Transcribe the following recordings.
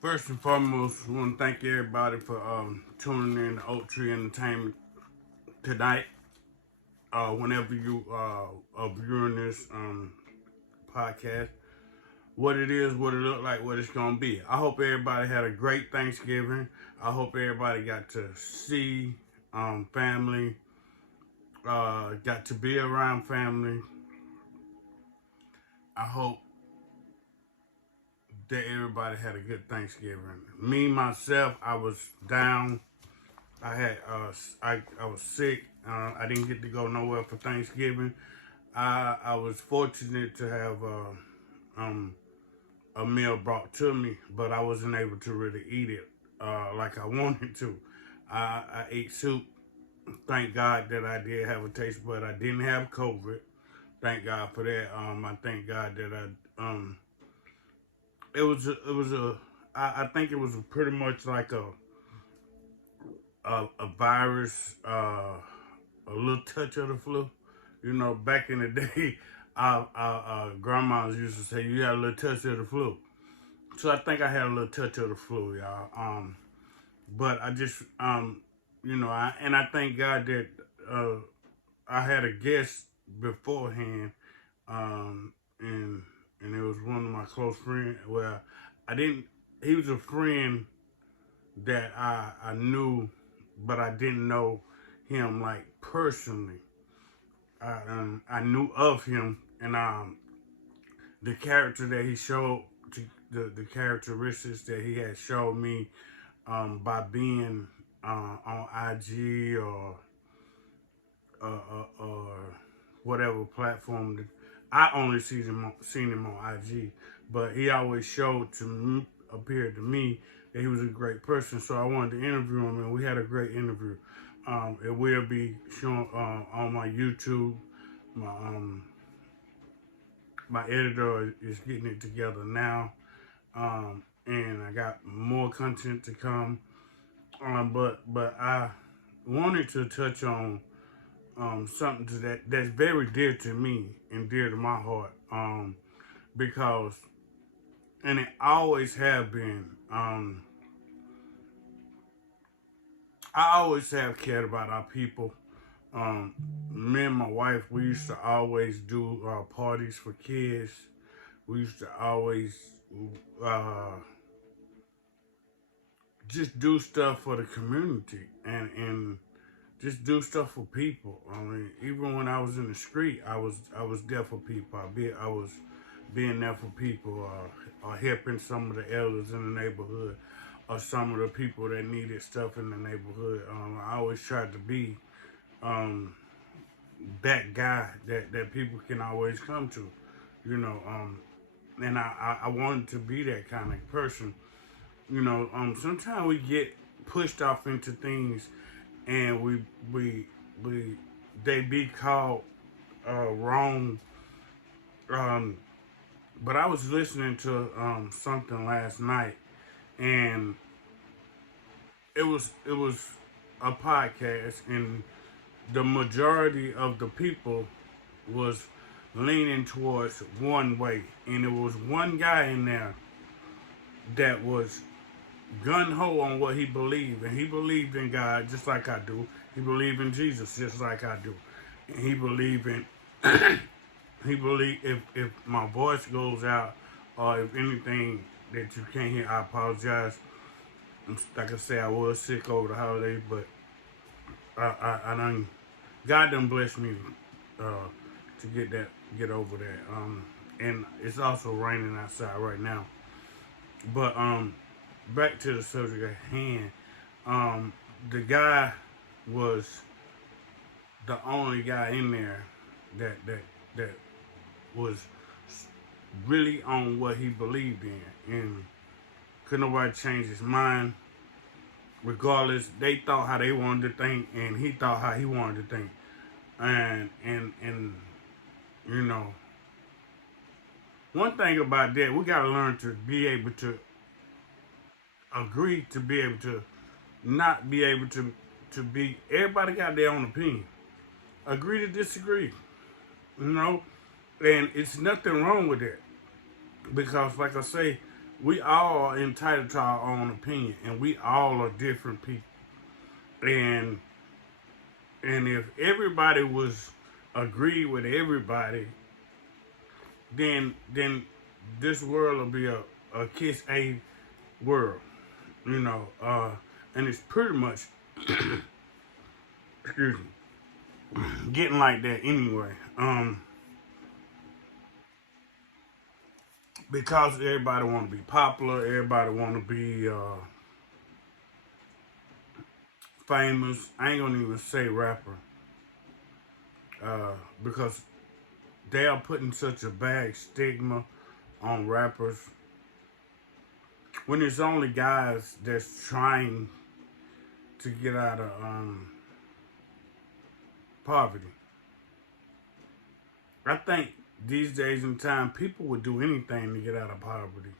First and foremost, we want to thank everybody for tuning in to Oak Tree Entertainment tonight. Whenever you are viewing this podcast, what it is, what it look like, what it's gonna be. I hope everybody had a great Thanksgiving. I hope everybody got to see family, got to be around family. I hope that everybody had a good Thanksgiving. Me myself, I was down. I had I was sick. I didn't get to go nowhere for Thanksgiving. I was fortunate to have a meal brought to me, but I wasn't able to really eat it like I wanted to. I ate soup. Thank God that I did have a taste, but I didn't have COVID. Thank God for that. I thank God that I think it was pretty much like a virus, a little touch of the flu. You know, back in the day, our grandmas used to say you had a little touch of the flu. So I think I had a little touch of the flu, y'all. But I just, I thank God that uh, I had a guest beforehand, and it was one of my close friends. Well, I didn't. He was a friend that I knew, but I didn't know him like personally. I knew of him, and the character that he showed, the characteristics that he had showed me by being on IG or whatever platform. That I only seen him on IG, but he always showed to me, appeared to me that he was a great person. So I wanted to interview him, and we had a great interview. It will be shown on my YouTube. My my editor is getting it together now, and I got more content to come. But I wanted to touch on something that's very dear to me and dear to my heart, because and it always have been. I always have cared about our people. Me and my wife, we used to always do parties for kids. We used to always uh, just do stuff for the community and just do stuff for people. I mean, even when I was in the street, I was there for people. I was being there for people, or helping some of the elders in the neighborhood, or some of the people that needed stuff in the neighborhood. I always tried to be um, that guy that people can always come to, you know. And I wanted to be that kind of person. You know, sometimes we get pushed off into things, and we they be called wrong. Um, but I was listening to something last night, and it was a podcast, and the majority of the people was leaning towards one way, and it was one guy in there that was gun ho on what he believed, and he believed in God just like I do. He believed in Jesus just like I do, and he believed in he believed if my voice goes out or if anything that you can't hear, I apologize. Like I said, I was sick over the holidays, but I done God done blessed me to get over that. And it's also raining outside right now. But back to the subject at hand. Um, the guy was the only guy in there that was really on what he believed in, and could nobody change his mind. Regardless, they thought how they wanted to think, and he thought how he wanted to think. And you know, one thing about that, we gotta learn to be able to agree, to be able to not be able to be. Everybody got their own opinion. Agree to disagree, you know, and it's nothing wrong with that, because, like I say, we all are entitled to our own opinion, and we all are different people. And if everybody was agreed with everybody, then this world will be a kiss a world, you know. And it's pretty much excuse me, getting like that anyway. Because everybody want to be popular, everybody want to be famous. I ain't gonna even say rapper, because they are putting such a bad stigma on rappers when it's only guys that's trying to get out of poverty. I think these days in time, people would do anything to get out of poverty.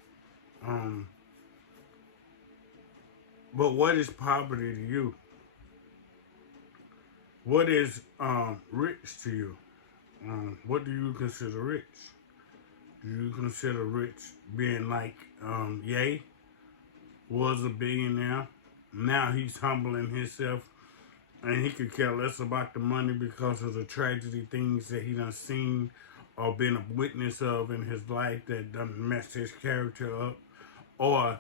Um, but what is poverty to you? What is rich to you? What do you consider rich? Do you consider rich being like Ye was a billionaire? Now he's humbling himself, and he could care less about the money because of the tragedy things that he done seen or been a witness of in his life that done messed his character up. Or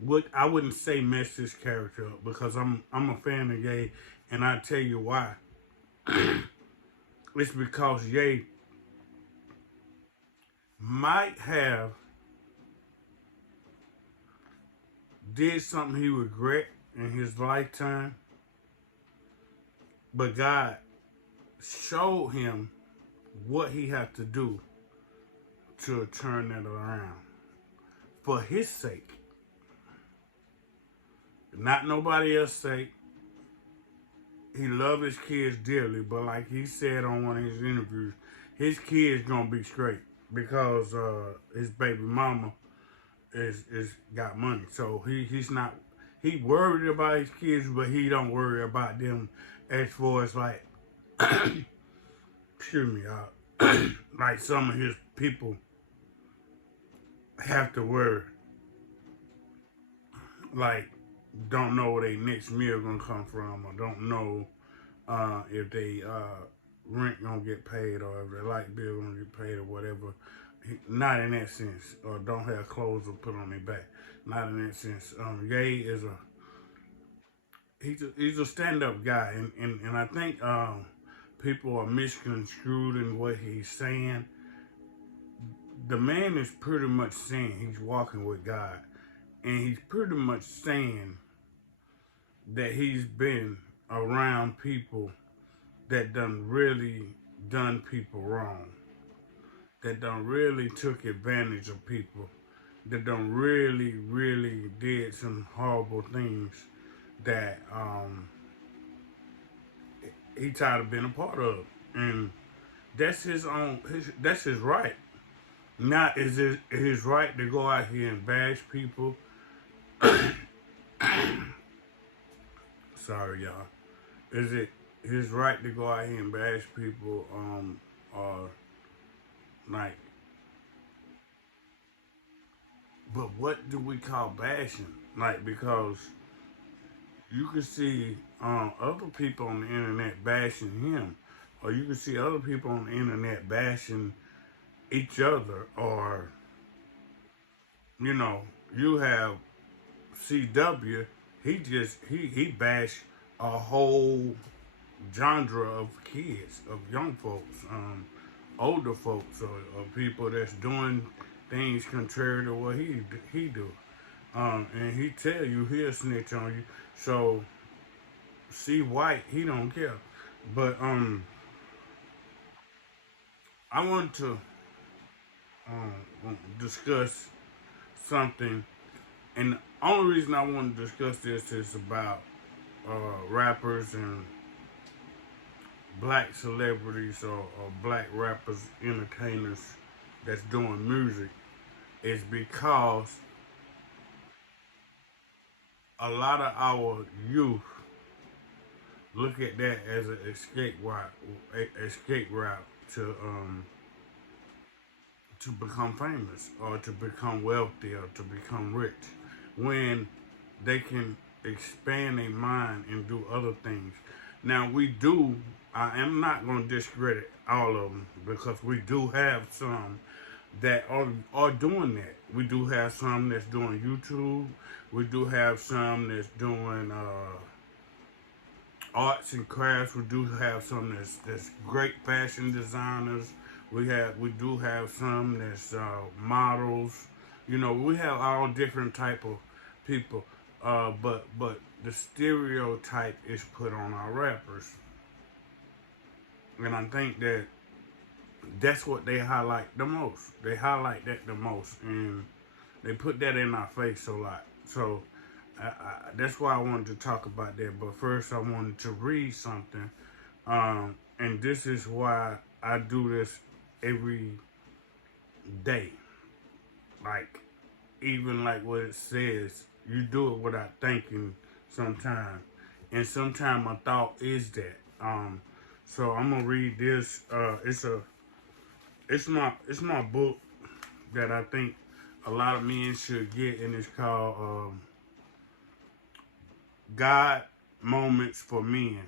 what I wouldn't say mess his character up, because I'm a fan of Ye, and I tell you why. It's because Ye might have did something he regret in his lifetime, but God showed him what he had to do to turn that around for his sake, not nobody else's sake. He loved his kids dearly, but like he said on one of his interviews, his kids gonna be straight because his baby mama is got money. So he's not, he worried about his kids, but he don't worry about them as far as like excuse me, like some of his people have to worry, like don't know where their next meal gonna come from, or don't know if they rent gonna get paid, or if their light bill gonna get paid, or whatever. Not in that sense, or don't have clothes to put on their back. Not in that sense. Ye is he's a stand up guy, and I think people are misconstrued in what he's saying. The man is pretty much saying he's walking with God, and he's pretty much saying that he's been around people that done people wrong, that done really took advantage of people, that done really did some horrible things that he tired of being a part of, and that's his own. That's his right. Not is it his right to go out here and bash people. Sorry, y'all. Is it his right to go out here and bash people? Or like, but what do we call bashing? Like, because you can see other people on the internet bashing him, or you can see other people on the internet bashing each other, or you know, you have CW. He bashed a whole genre of kids, of young folks, older folks, or people that's doing things contrary to what he do. And he tell you he'll snitch on you. So see White, he don't care. But I want to discuss something, and the only reason I want to discuss this is about rappers and black celebrities, or black rappers, entertainers that's doing music, is because a lot of our youth look at that as an escape route to to become famous or to become wealthy or to become rich when they can expand their mind and do other things. Now, I am not going to discredit all of them because we do have some that are doing that. We do have some that's doing YouTube. We do have some that's doing arts and crafts. We do have some that's great fashion designers. We do have some that's models. You know, we have all different type of people. But the stereotype is put on our rappers, and I think that's what they highlight the most. They highlight that the most, and they put that in our face a lot. So that's why I wanted to talk about that. But first, I wanted to read something, and this is why I do this every day. Like, even like what it says, you do it without thinking sometimes, and sometimes my thought is that. So I'm gonna read this. It's my book that I think a lot of men should get, and it's called God Moments for Men.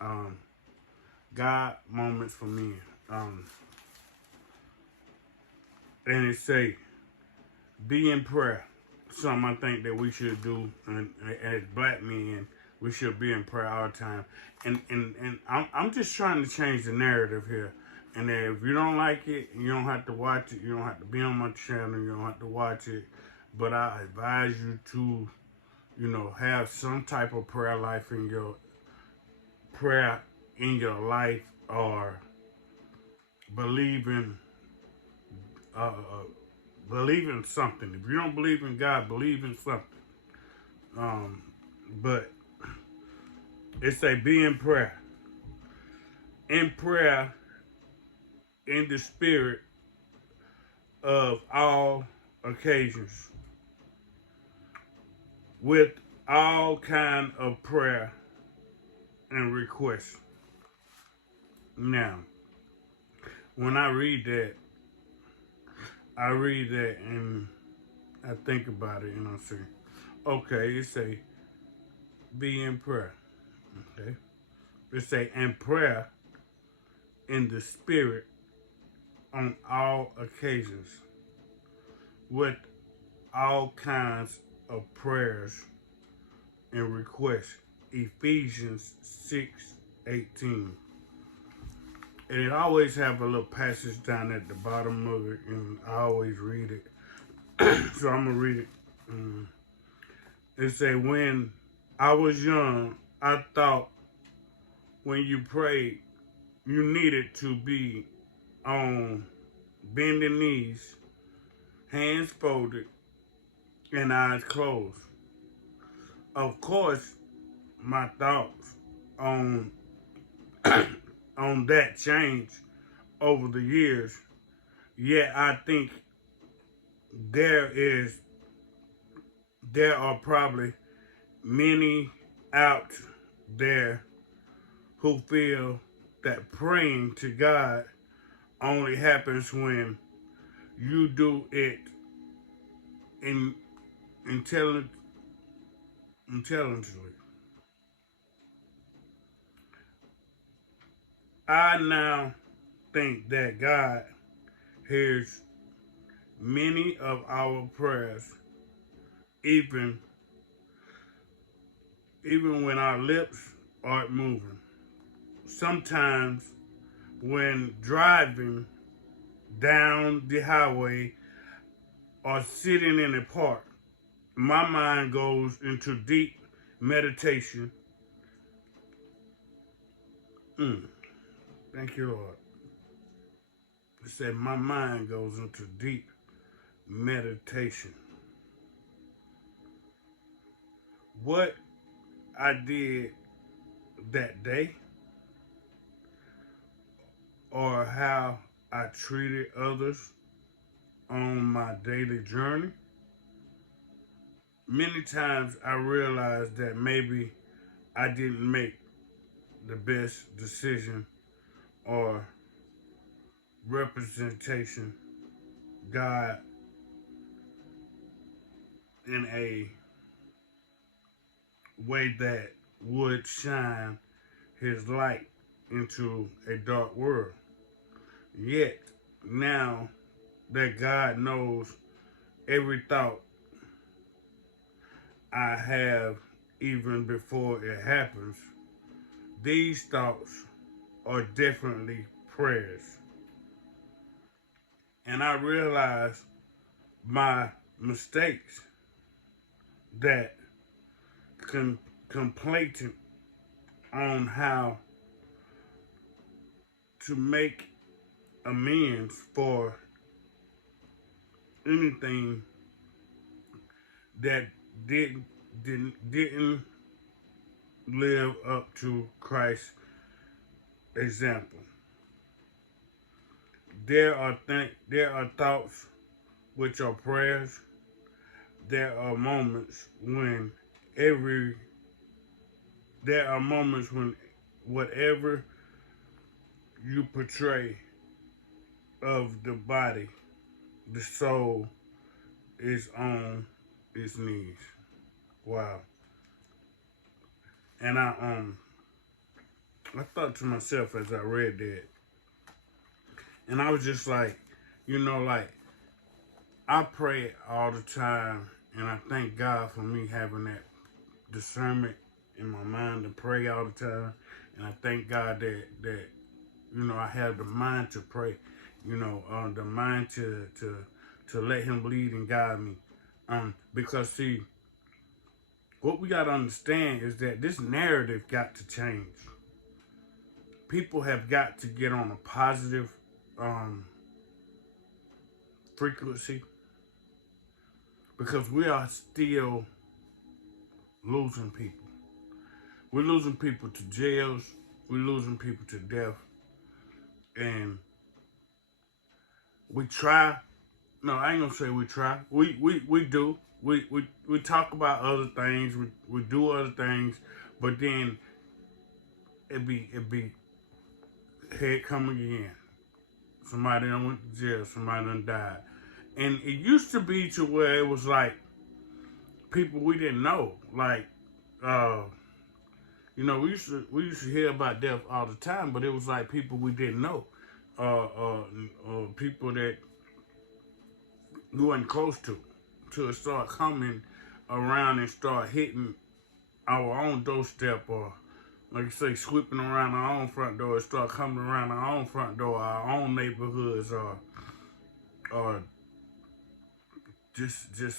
Um, God Moments for Men. And it say, be in prayer. Something I think that we should do, and as black men, we should be in prayer all the time. And I'm just trying to change the narrative here. And if you don't like it, you don't have to watch it. You don't have to be on my channel. You don't have to watch it. But I advise you to, have some type of prayer in your life, or believe in believe in something. If you don't believe in God, believe in something. But it say be in prayer. In prayer, in the spirit of all occasions, with all kind of prayer and requests. Now, when I read that and I think about it and I say, okay, it say be in prayer. Okay. It say in prayer in the spirit on all occasions with all kinds of prayers and requests. Ephesians 6:18. And it always have a little passage down at the bottom of it, and I always read it. So I'm gonna read it. It say, when I was young, I thought when you prayed, you needed to be on bending knees, hands folded, and eyes closed. Of course, my thoughts on on that changed over the years. Yet I think there are probably many out there who feel that praying to God only happens when you do it in intelligently. I now think that God hears many of our prayers, even when our lips aren't moving. Sometimes when driving down the highway or sitting in a park, my mind goes into deep meditation. Thank you, Lord. It said my mind goes into deep meditation. What I did that day, or how I treated others on my daily journey, many times I realized that maybe I didn't make the best decision or representation God in a way that would shine his light into a dark world. Yet, now that God knows every thought I have even before it happens, these thoughts are definitely prayers. And I realize my mistakes that complaining on how to make amends for anything that didn't live up to Christ's example. There are thoughts which are prayers. There are moments when every there are moments when whatever you portray of the body, the soul is on its knees. Wow. And I thought to myself as I read that, and I was just like, like I pray all the time, and I thank God for me having that discernment in my mind to pray all the time, and I thank God that I have the mind to pray, the mind to let Him lead and guide me, because see, what we got to understand is that this narrative got to change. People have got to get on a positive frequency, because we are still losing people. We're losing people to jails. We're losing people to death. And we try. No, I ain't gonna say we try. We do. We talk about other things. We do other things, but then it be here come again. Somebody done went to jail. Somebody done died. And it used to be to where it was like people we didn't know. Like, we used to hear about death all the time, but it was like people we didn't know. People that we wasn't close to, till it start coming around and start hitting our own doorstep, or like you say, sweeping around our own front door, start coming around our own front door, our own neighborhoods, or just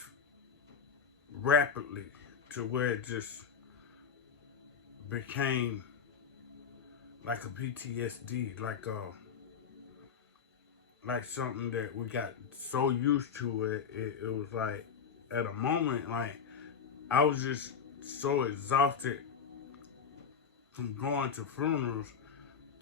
rapidly, to where it just became like a PTSD, like something that we got so used to it was like at a moment, like I was just so exhausted from going to funerals,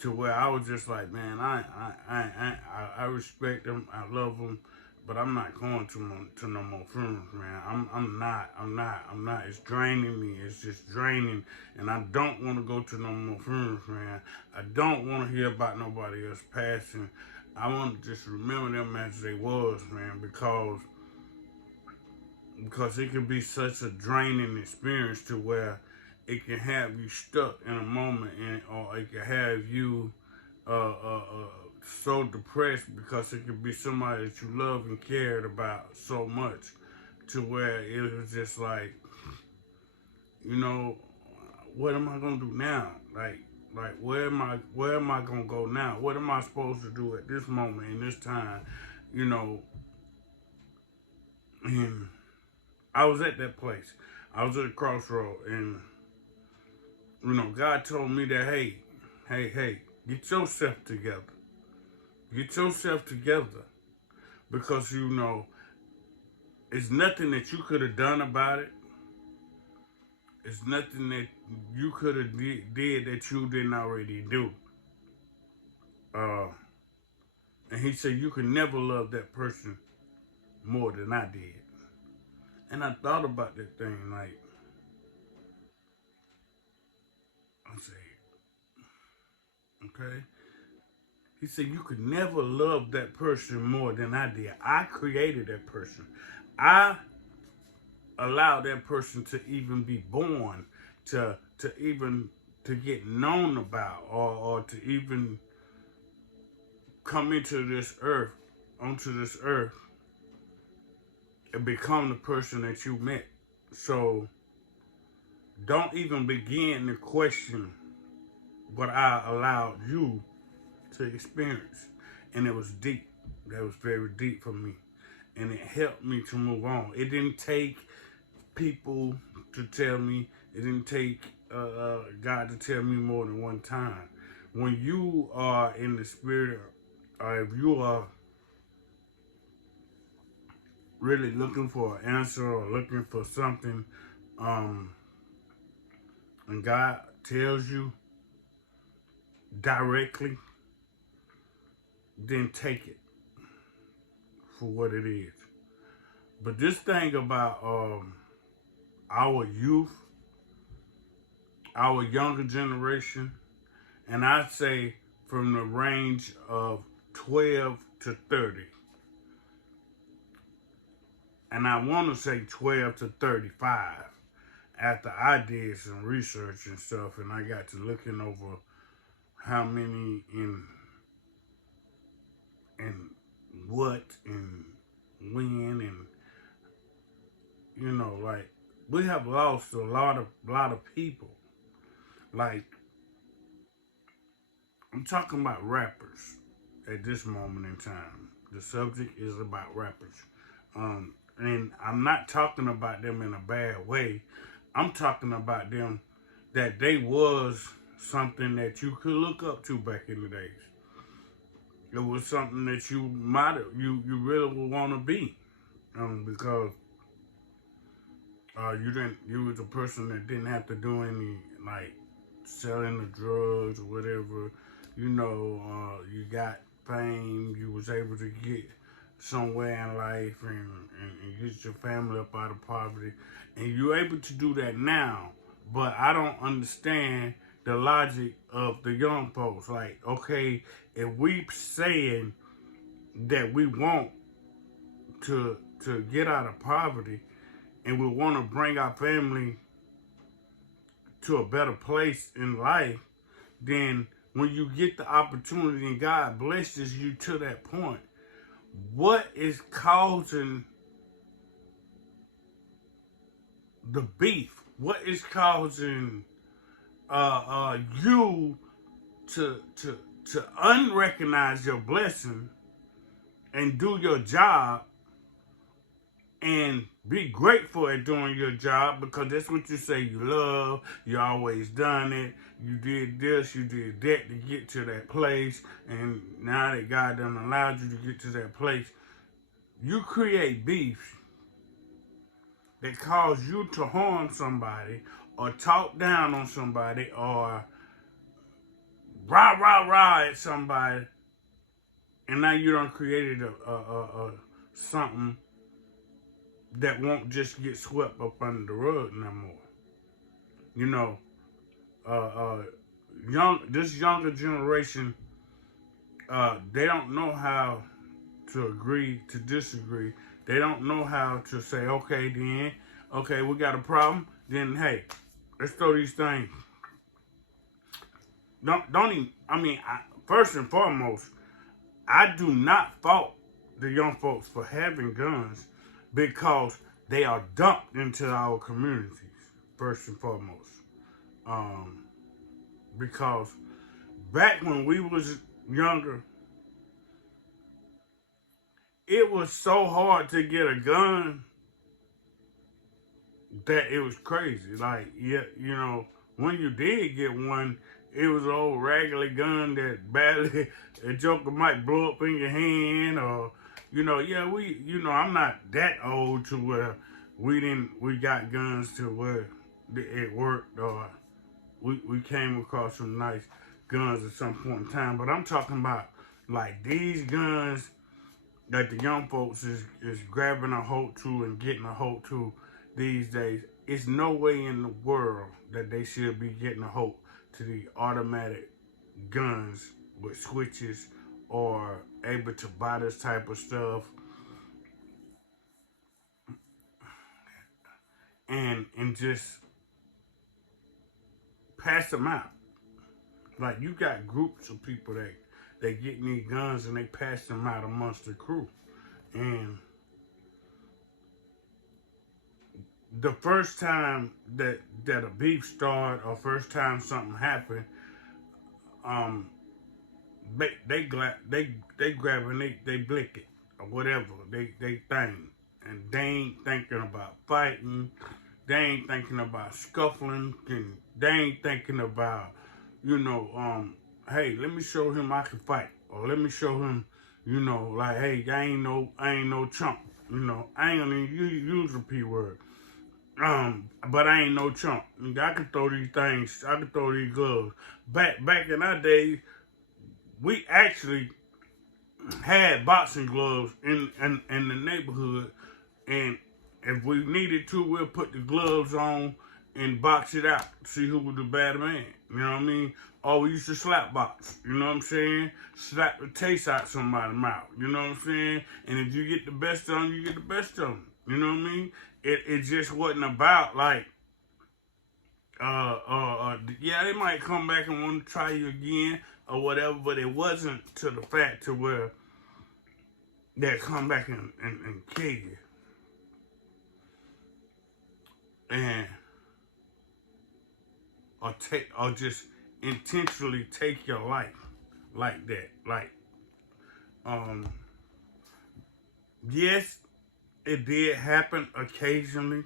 to where I was just like, man, I respect them, I love them, but I'm not going to no more funerals, man. I'm not. It's draining me. It's just draining, and I don't want to go to no more funerals, man. I don't want to hear about nobody else passing. I want to just remember them as they was, man, because it can be such a draining experience, to where it can have you stuck in a moment, or it can have you so depressed, because it could be somebody that you love and cared about so much, to where it was just like, what am I gonna do now? Like where am I gonna go now? What am I supposed to do at this moment in this time? And I was at that place. I was at a crossroad, and God told me that, hey, get yourself together. Get yourself together, because it's nothing that you could have done about it. It's nothing that you could have did that you didn't already do. And He said you could never love that person more than I did. And I thought about that thing, like, I said, okay. He said, you could never love that person more than I did. I created that person. I allowed that person to even be born, to even to get known about, or to even come into this earth, onto this earth, and become the person that you met. So don't even begin to question what I allowed you to experience. And it was deep. That was very deep for me. And it helped me to move on. It didn't take people to tell me. It didn't take God to tell me more than one time. When you are in the spirit, or if you are really looking for an answer or looking for something, and God tells you directly, then take it for what it is. But this thing about our youth, our younger generation, and I'd say from the range of 12 to 30, and I want to say 12 to 35, after I did some research and stuff, and I got to looking over how many and what and when, and like, we have lost a lot of people. Like, I'm talking about rappers at this moment in time. The subject is about rappers. And I'm not talking about them in a bad way. I'm talking about them that they was something that you could look up to back in the days. It was something that you might have, you really would want to be, because you was a person that didn't have to do any, like, selling the drugs or whatever. You got fame. You was able to get somewhere in life, and get your family up out of poverty, and you're able to do that now. But I don't understand the logic of the young folks. Like, okay, if we saying that we want to get out of poverty, and we want to bring our family to a better place in life, then when you get the opportunity and God blesses you to that point, what is causing the beef? What is causing you to unrecognize your blessing and do your job and be grateful at doing your job, because that's what you say you love. You always done it. You did this, you did that to get to that place. And now that God done allowed you to get to that place, you create beefs that cause you to harm somebody, or talk down on somebody, or rah at somebody. And now you done created a something that won't just get swept up under the rug no more. This younger generation, they don't know how to agree to disagree. They don't know how to say, okay, we got a problem. Then, hey, let's throw these things. Don't even. First and foremost, I do not fault the young folks for having guns, because they are dumped into our communities, first and foremost. Because back when we was younger, it was so hard to get a gun that it was crazy. Like, yeah, when you did get one, it was an old raggedy gun that badly a joker might blow up in your hand, or I'm not that old to where we got guns to where it worked, or we came across some nice guns at some point in time. But I'm talking about, like, these guns that the young folks is grabbing a hold to and getting a hold to these days. It's no way in the world that they should be getting a hold to the automatic guns with switches, or able to buy this type of stuff and just pass them out. Like you got groups of people that they get these guns and they pass them out amongst the crew. And the first time that a beef started or first time something happened, they grab and they blick it or whatever they thing, and they ain't thinking about fighting, they ain't thinking about scuffling, and they ain't thinking about hey, let me show him I can fight, or let me show him like, hey, I ain't no chump, I ain't gonna use the P word. But I ain't no chump. I can throw these things. I can throw these gloves. Back in our days, we actually had boxing gloves in the neighborhood, and if we needed to, we'll put the gloves on and box it out. See who was the bad man. You know what I mean? Or we used to slap box. You know what I'm saying? Slap the taste out somebody's mouth. You know what I'm saying? And if you get the best of them, you get the best of them. You know what I mean? It just wasn't about like, yeah, they might come back and want to try you again or whatever, but it wasn't to the fact to where they'd come back and kill you. And or just intentionally take your life like that. Like, yes, it did happen occasionally.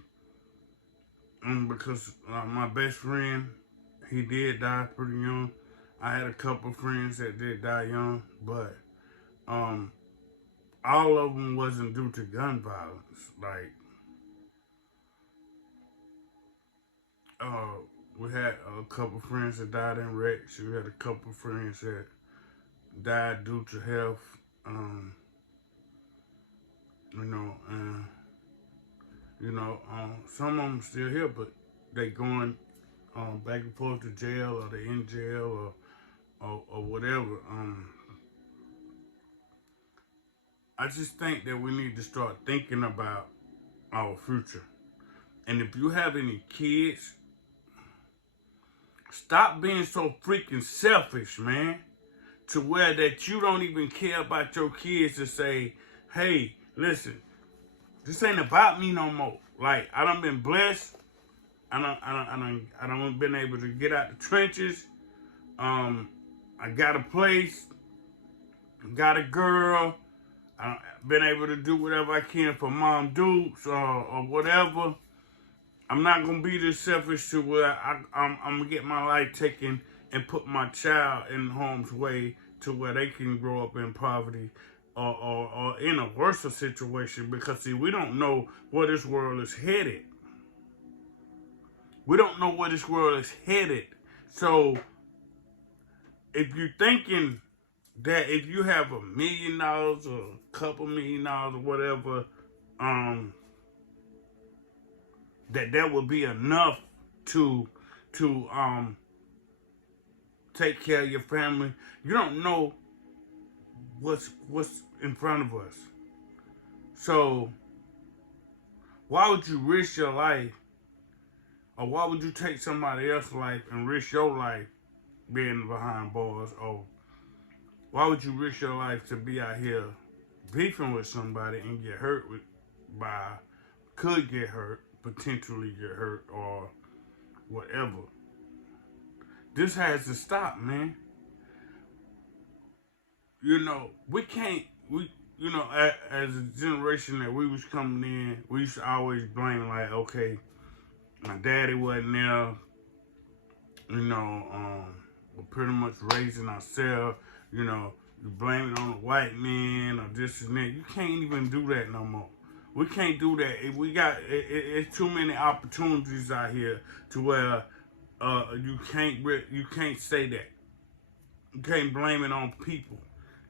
Because my best friend, he did die pretty young. I had a couple friends that did die young, but all of them wasn't due to gun violence. Like, we had a couple friends that died in wrecks. We had a couple friends that died due to health. Some of them still here, but they going back and forth to jail, or they in jail, or whatever. I just think that we need to start thinking about our future. And if you have any kids, stop being so freaking selfish, man, to where that you don't even care about your kids to say, hey, listen, this ain't about me no more. Like, I done been blessed. I done been able to get out the trenches. I got a place. Got a girl. I've been able to do whatever I can for Mom Dukes or whatever. I'm not going to be this selfish to where I'm going to get my life taken and put my child in harm's way to where they can grow up in poverty or in a worse situation. Because, see, we don't know where this world is headed. We don't know where this world is headed. So, if you're thinking that if you have $1 million or a couple $1 million or whatever, that would be enough to take care of your family. You don't know what's in front of us. So why would you risk your life, or why would you take somebody else's life and risk your life being behind bars? Or why would you risk your life to be out here beefing with somebody and get hurt could get hurt, potentially get hurt, or whatever? This has to stop, man. We can't, as a generation that we was coming in, we used to always blame, like, okay, my daddy wasn't there, we're pretty much raising ourselves, you blame it on the white man or this and that. You can't even do that no more. We can't do that. It's too many opportunities out here to where you can't say that. You can't blame it on people.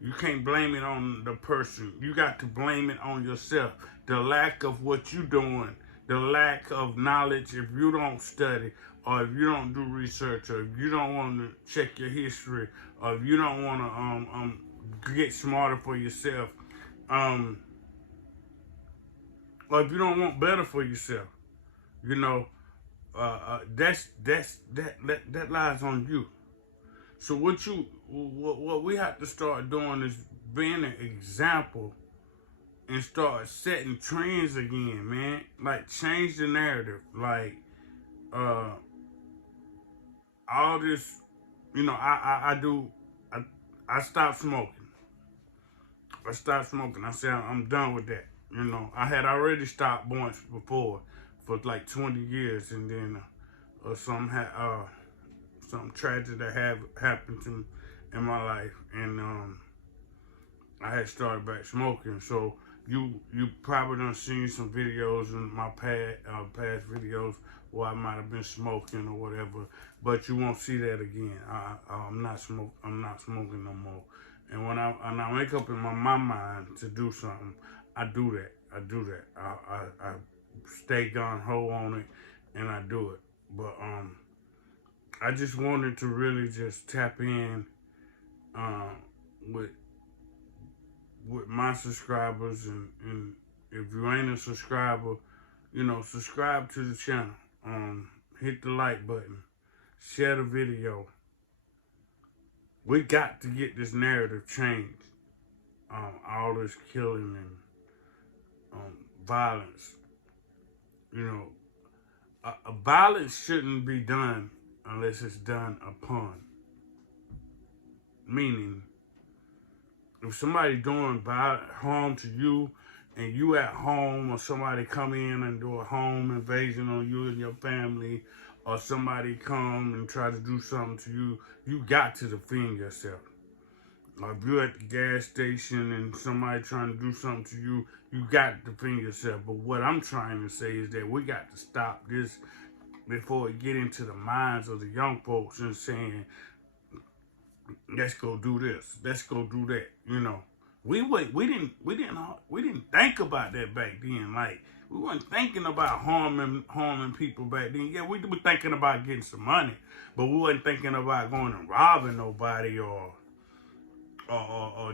You can't blame it on the person. You got to blame it on yourself. The lack of what you're doing, the lack of knowledge, if you don't study, or if you don't do research, or if you don't want to check your history, or if you don't want to get smarter for yourself. Or if you don't want better for yourself, you know, that lies on you. So what we have to start doing is being an example and start setting trends again, man. Like change the narrative. Like uh all this, you know, I stopped smoking. I stopped smoking. I said I'm done with that. You know, I had already stopped once before for like 20 years, and then something tragic that happened to me in my life, and I had started back smoking. So you probably done seen some videos in my past videos where I might have been smoking or whatever, but you won't see that again. I'm not smoking no more. And when I make up in my mind to do something, I do that. I stay gung ho on it, and I do it. But I just wanted to really just tap in uh, with my subscribers, and if you ain't a subscriber, you know, subscribe to the channel. Hit the like button, share the video. We got to get this narrative changed. All this killing and violence. You know, violence shouldn't be done unless it's done upon. Meaning, if somebody doing harm to you and you at home, or somebody come in and do a home invasion on you and your family, or somebody come and try to do something to you, you got to defend yourself. Or if you're at the gas station and somebody trying to do something to you, you got to defend yourself. But what I'm trying to say is that we got to stop this before it get into the minds of the young folks and saying, let's go do this, let's go do that. You know, we didn't think about that back then. Like, we weren't thinking about harming people back then. Yeah, we were thinking about getting some money, but we wasn't thinking about going and robbing nobody or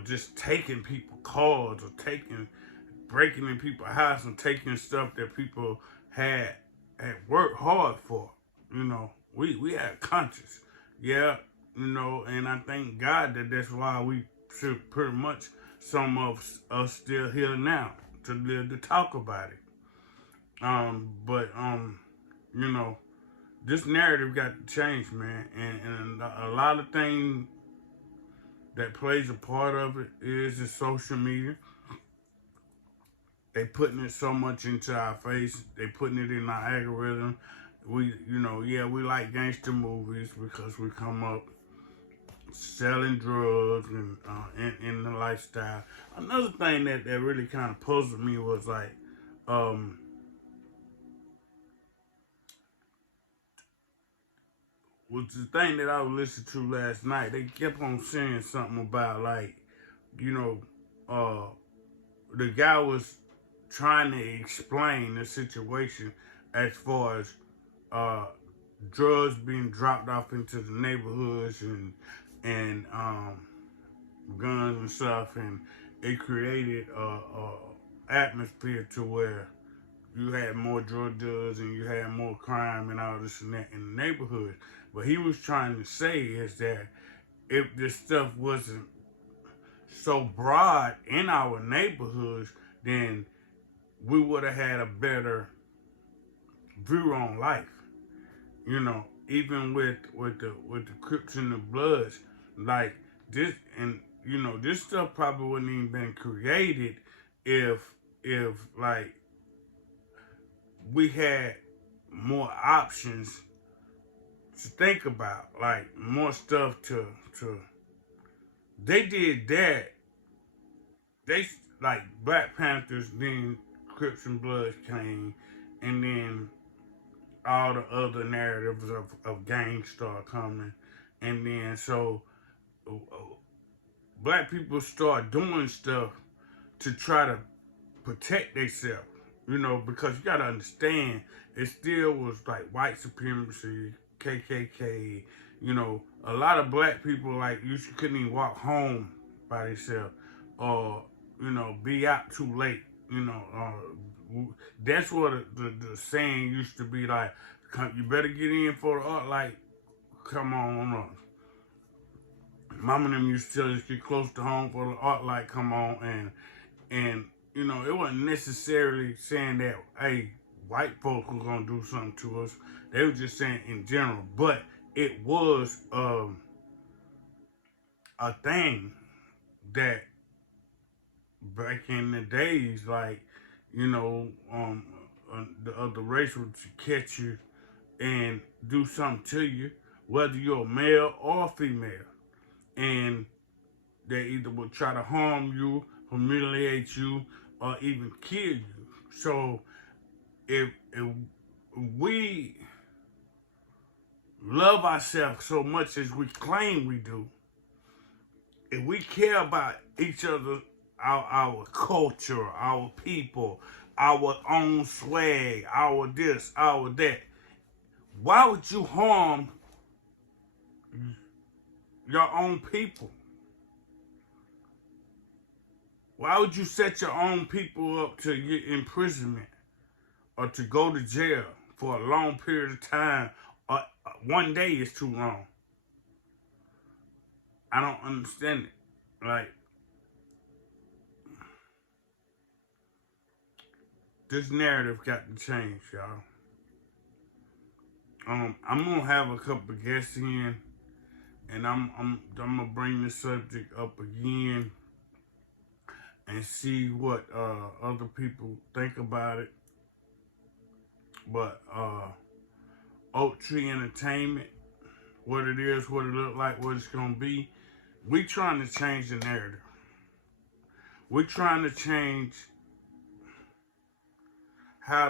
just taking people cars or breaking in people's house and taking stuff that people had worked hard for. You know, we had conscience. Yeah, you know, and I thank God that that's why we should pretty much, some of us still here now to live to talk about it. But you know, this narrative got to change, man, and a lot of things that plays a part of it is the social media. They putting it so much into our face. They putting it in our algorithm. We like gangster movies because we come up selling drugs and in the lifestyle. Another thing that really kind of puzzled me was like, was the thing that I was listening to last night. They kept on saying something about like, you know, the guy was trying to explain the situation as far as drugs being dropped off into the neighborhoods and guns and stuff, and it created a atmosphere to where you had more drug dealers and you had more crime and all this and that in the neighborhood. But he was trying to say is that if this stuff wasn't so broad in our neighborhoods, then we would have had a better view on life. You know, even with the Crips and the Bloods, like this, and you know, this stuff probably wouldn't even been created if like we had more options to think about, like more stuff to they did that. They like Black Panthers, then Crips and Bloods came, and then all the other narratives of gangs start coming, and then so black people start doing stuff to try to protect themselves, you know, because you gotta understand, it still was like white supremacy, KKK, you know, a lot of black people, like, couldn't even walk home by themselves, or be out too late. That's what the saying used to be like. You better get in for the art light. Come on. Mama and them used to tell us get close to home for the art light come on, and it wasn't necessarily saying that white folks were gonna do something to us. They were just saying in general, but it was a thing that back in the days, like the other race would catch you and do something to you, whether you're male or female, and they either would try to harm you, humiliate you, or even kill you. So if we love ourselves so much as we claim we do, if we care about each other, our culture, our people, our own swag, our this, our that, why would you harm your own people? Why would you set your own people up to get imprisonment or to go to jail for a long period of time? One day is too long. I don't understand it. Like, this narrative got to change, y'all. I'm gonna have a couple of guests in, and I'm gonna bring this subject up again and see what other people think about it. But Oak Tree Entertainment, what it is, what it look like, what it's gonna be, we trying to change the narrative. We're trying to change how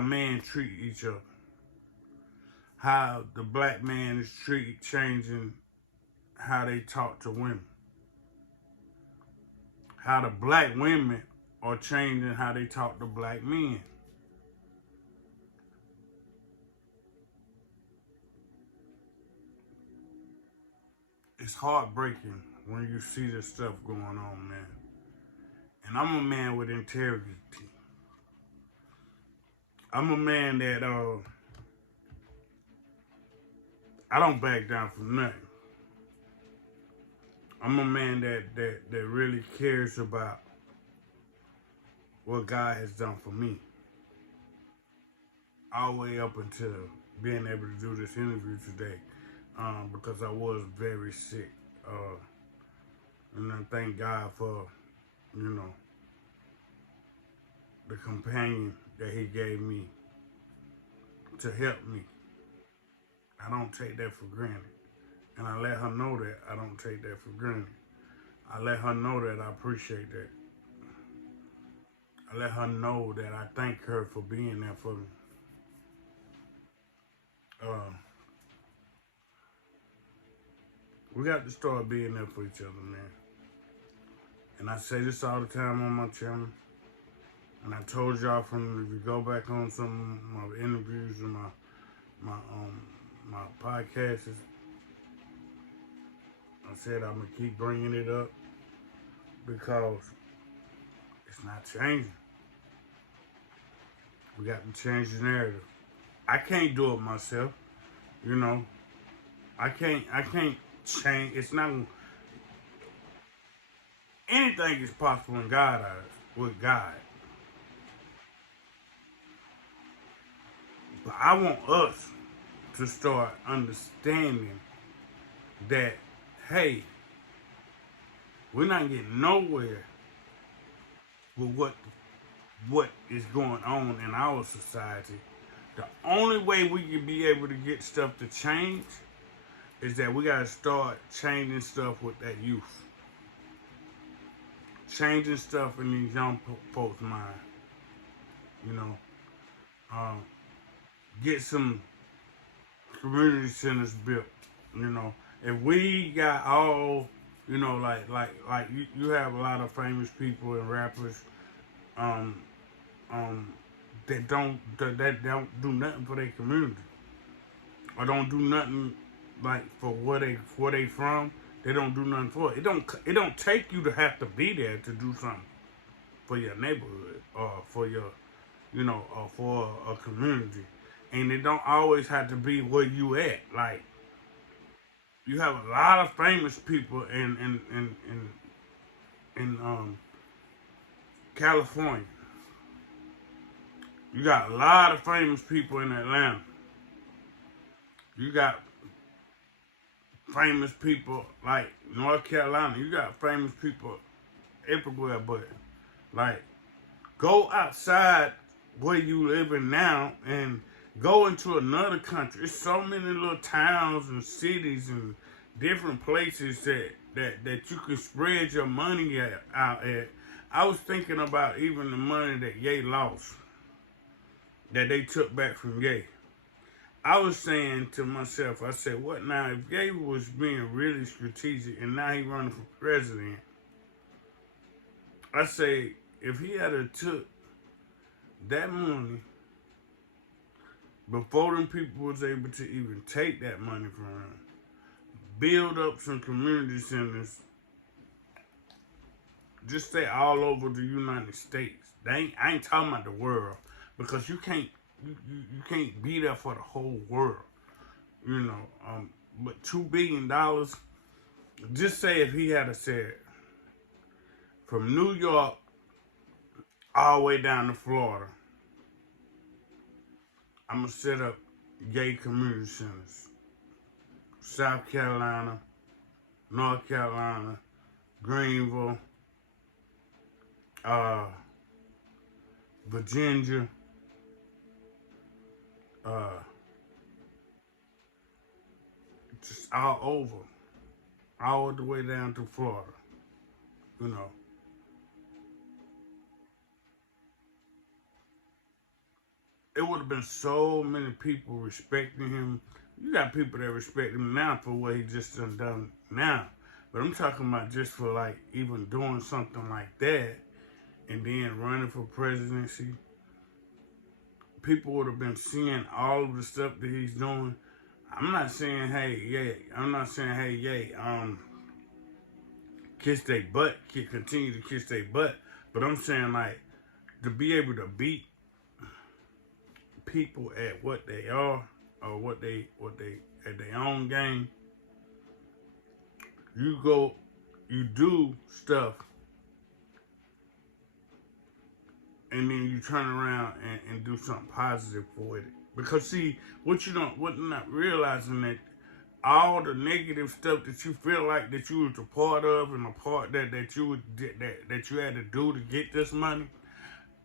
men treat each other, how the black man is treated, changing how they talk to women, how the black women are changing how they talk to black men. It's heartbreaking when you see this stuff going on, man. And I'm a man with integrity. I'm a man that I don't back down from nothing. I'm a man that really cares about what God has done for me. All the way up until being able to do this interview today, because I was very sick. And I thank God for, the companion that he gave me to help me. I don't take that for granted. And I let her know that I don't take that for granted. I let her know that I appreciate that. I let her know that I thank her for being there for me. We got to start being there for each other, man. And I say this all the time on my channel. And I told y'all if you go back on some of my interviews and my podcasts, I said I'm gonna keep bringing it up because it's not changing. We got to change the narrative. I can't do it myself, I can't change. It's not. Anything is possible in God with God. But I want us to start understanding that, hey, we're not getting nowhere with what is going on in our society. The only way we can be able to get stuff to change is that we got to start changing stuff with that youth. Changing stuff in these young folks' mind. Get some community centers built. If we got all, like you have a lot of famous people and rappers, that don't do nothing for their community, or don't do nothing like for where they from. They don't do nothing for it. It don't take you to have to be there to do something for your neighborhood or for your, or for a community. And it don't always have to be where you at. Like, you have a lot of famous people in California. You got a lot of famous people in Atlanta. You got famous people like North Carolina. You got famous people everywhere, but like, go outside where you living now and go into another country. There's so many little towns and cities and different places that you can spread your money out at. I was thinking about even the money that Ye lost, that they took back from Ye. I was saying to myself, I said, what now? If Ye was being really strategic and now he running for president, I say, if he had took that money before them people was able to even take that money from him, build up some community centers, just say all over the United States. I ain't talking about the world, because you can't be there for the whole world, But $2 billion, just say if he had said from New York all the way down to Florida, I'm gonna set up gay community centers. South Carolina, North Carolina, Greenville, Virginia, just all over, all the way down to Florida, you know. It would have been so many people respecting him. You got people that respect him now for what he just done now. But I'm talking about just for like even doing something like that and then running for presidency. People would have been seeing all of the stuff that he's doing. I'm not saying, hey, kiss their butt, continue to kiss their butt. But I'm saying, like, to be able to beat people at what they are, or what they at their own game, you do stuff, and then you turn around and do something positive for it. Because see, what you're not realizing, that all the negative stuff that you feel like that you was a part of, and a part that you had to do to get this money.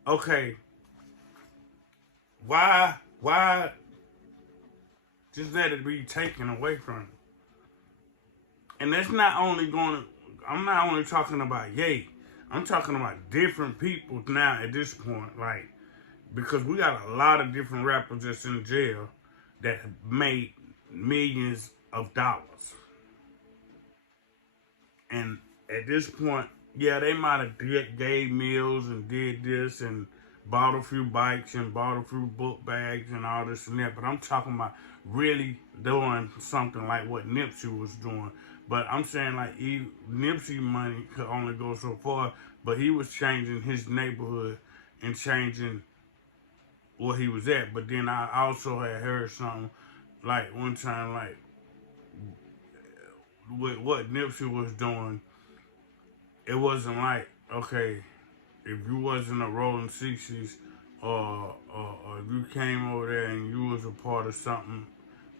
Okay, why just let it be taken away from you? And that's not only I'm not only talking about Ye. I'm talking about different people now at this point, like, because we got a lot of different rappers just in jail that have made millions of dollars. And at this point, yeah, they might have gave meals and did this and bought a few bikes and bought a few book bags and all this and that. But I'm talking about really doing something like what Nipsey was doing. But I'm saying, like, Nipsey money could only go so far, but he was changing his neighborhood and changing where he was at. But then I also had heard something like one time, like, with what Nipsey was doing, it wasn't like, okay, if you wasn't a Rolling 60s, or if you came over there and you was a part of something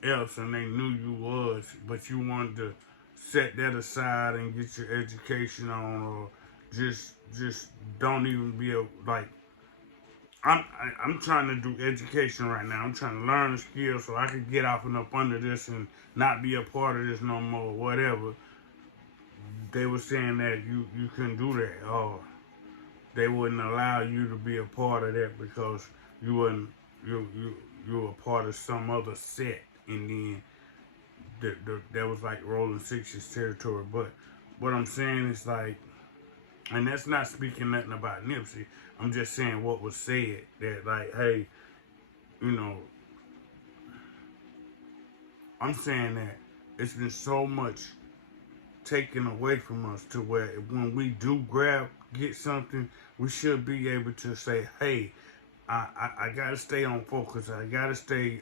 else and they knew you was, but you wanted to set that aside and get your education on, or just don't even be like, I'm trying to do education right now. I'm trying to learn the skills so I can get off and up under this and not be a part of this no more, whatever. They were saying that you couldn't do that, or they wouldn't allow you to be a part of that because you wasn't you were a part of some other set, and then that was like Rolling 60s territory. But what I'm saying is, like, and that's not speaking nothing about Nipsey. I'm just saying what was said, that, like, hey, I'm saying that it's been so much taken away from us to where when we do get something, we should be able to say, hey, I gotta stay on focus. I gotta stay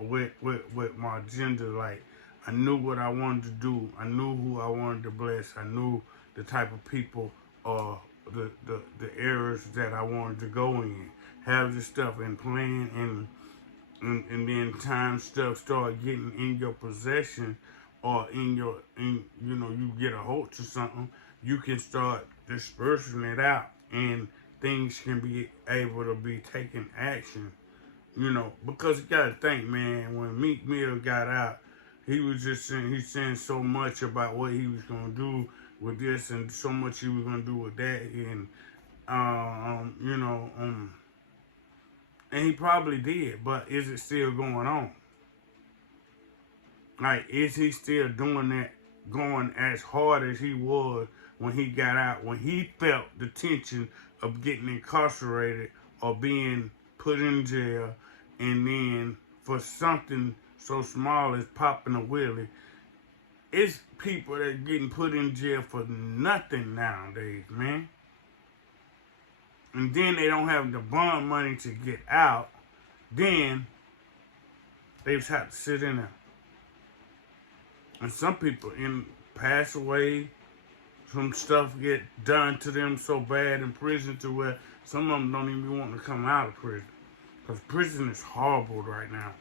with my agenda. Like, I knew what I wanted to do. I knew who I wanted to bless. I knew the type of people or the areas that I wanted to go in. Have this stuff in plan, and then time stuff start getting in your possession, or you get a hold to something, you can start dispersing it out, and things can be able to be taken action. Because you gotta think, man, when Meek Mill got out, he was just saying so much about what he was gonna do with this, and so much he was gonna do with that, and and he probably did, but is it still going on? Like, is he still doing that, going as hard as he was when he got out, when he felt the tension of getting incarcerated or being put in jail, and then for something so small as popping a wheelie? It's people that are getting put in jail for nothing nowadays, man. And then they don't have the bond money to get out. Then they just have to sit in there. And some people pass away. Some stuff get done to them so bad in prison to where some of them don't even want to come out of prison. Because prison is horrible right now.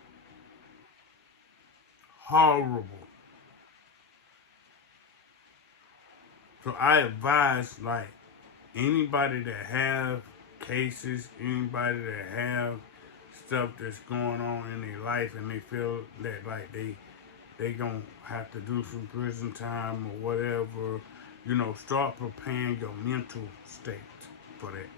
Horrible. So I advise, like, anybody that have cases, anybody that have stuff that's going on in their life, and they feel that like they gonna have to do some prison time or whatever, start preparing your mental state for that.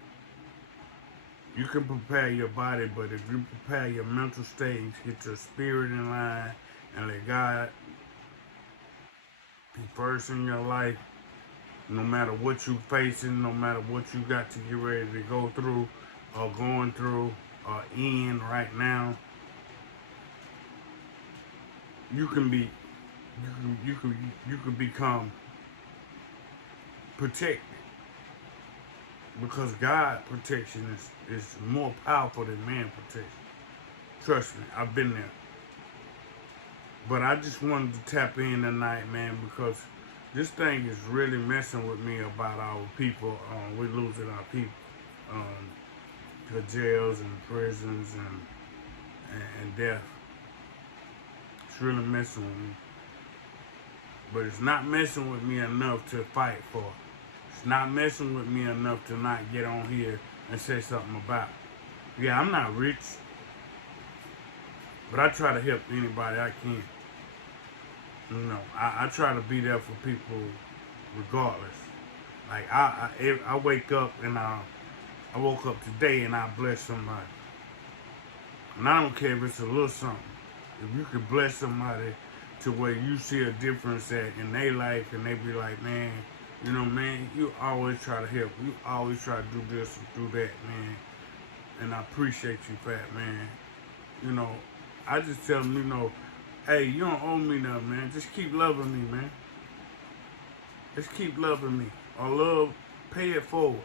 You can prepare your body, but if you prepare your mental state, get your spirit in line, and let God be first in your life, no matter what you facing, no matter what you got to get ready to go through or going through or in right now, you can become protected, because God protection is more powerful than man protection. Trust me, I've been there. But I just wanted to tap in tonight, man, because this thing is really messing with me about our people. We're losing our people to jails and prisons and death. It's really messing with me. But it's not messing with me enough to fight for. It's not messing with me enough to not get on here and say something about it. Yeah, I'm not rich, but I try to help anybody I can. I try to be there for people regardless. Like, I wake up and I woke up today and I bless somebody. And I don't care if it's a little something. If you could bless somebody to where you see a difference in their life, and they be like, man, man, you always try to help. You always try to do this and do that, man. And I appreciate you for that, man. I just tell them, hey, you don't owe me nothing, man. Just keep loving me, man. Just keep loving me. Or pay it forward.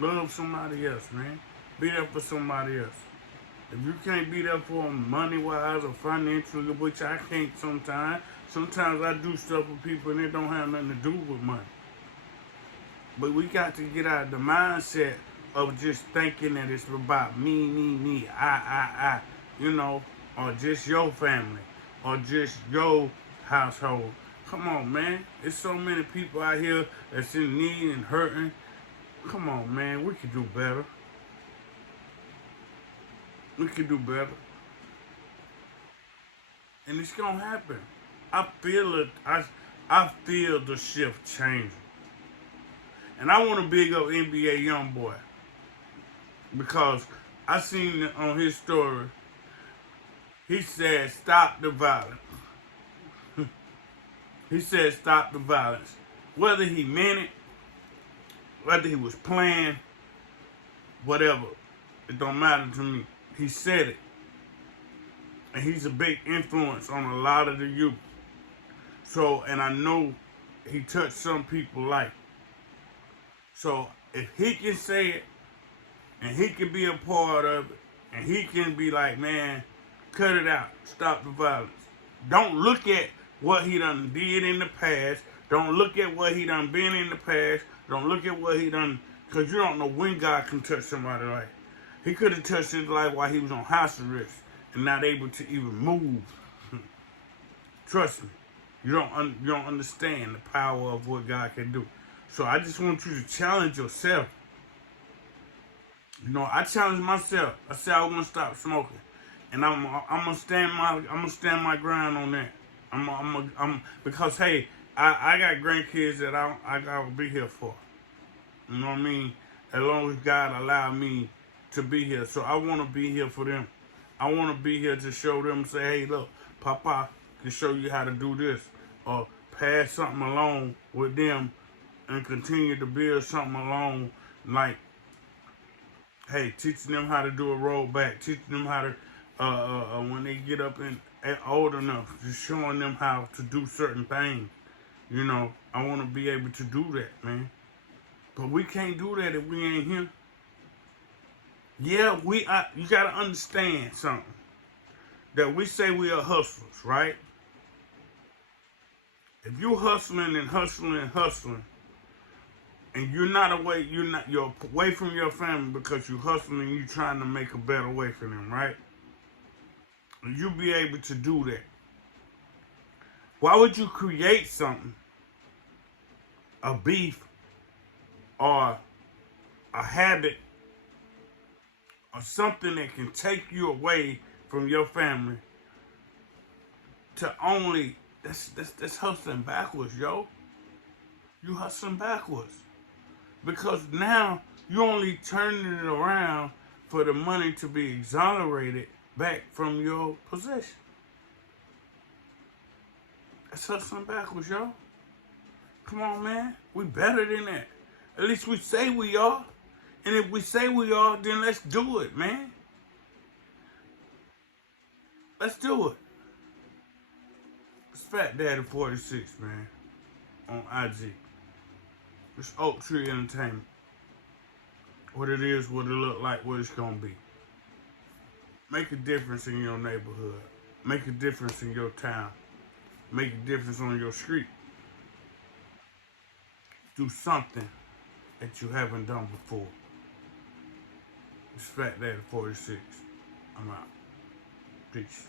Love somebody else, man. Be there for somebody else. If you can't be there for them money-wise or financially, which I can't sometimes I do stuff with people and it don't have nothing to do with money. But we got to get out of the mindset of just thinking that it's about me, I, or just your family, or just your household. Come on, man. There's so many people out here that's in need and hurting. Come on, man. We can do better. We can do better. And it's going to happen. I feel it. I feel the shift changing. And I want to big up NBA Youngboy, because I seen it on his story. He said, stop the violence. He said, stop the violence. Whether he meant it, whether he was playing, whatever, it don't matter to me. He said it. And he's a big influence on a lot of the youth. So, and I know he touched some people's life. So if he can say it, and he can be a part of it, and he can be like, man, cut it out, stop the violence. Don't look at what he done did in the past. Don't look at what he done been in the past. Don't look at what he done, because you don't know when God can touch somebody's life. He could have touched his life while he was on house arrest and not able to even move. Trust me, you don't understand the power of what God can do. So I just want you to challenge yourself. You know, I challenge myself. I said I want to stop smoking, and I'm gonna stand my ground on that. I'm because hey, I got grandkids that I gotta be here for. You know what I mean? As long as God allow me to be here, so I want to be here for them. I want to be here to show them, say, hey, look, Papa can show you how to do this, or pass something along with them, and continue to build something along, like, hey, teaching them how to do a roll back, teaching them how to, when they get up and old enough, just showing them how to do certain things. You know, I want to be able to do that, man. But we can't do that if we ain't here. Yeah, you got to understand something. That we say we are hustlers, right? If you're hustling and hustling and hustling, and you're away from your family because you're hustling and you're trying to make a better way for them, right? You'll be able to do that. Why would you create something, a beef, or a habit, or something that can take you away from your family to only, that's hustling backwards, yo. You hustling backwards. Because now you only turning it around for the money to be exonerated back from your possession. That's hustling backwards, yo. Come on, man. We better than that. At least we say we are. And if we say we are, then let's do it, man. Let's do it. It's Fat Daddy 46, man. On IG. It's Oak Tree Entertainment. What it is, what it look like, what it's gonna be. Make a difference in your neighborhood. Make a difference in your town. Make a difference on your street. Do something that you haven't done before. It's Fat Daddy 46. I'm out. Peace.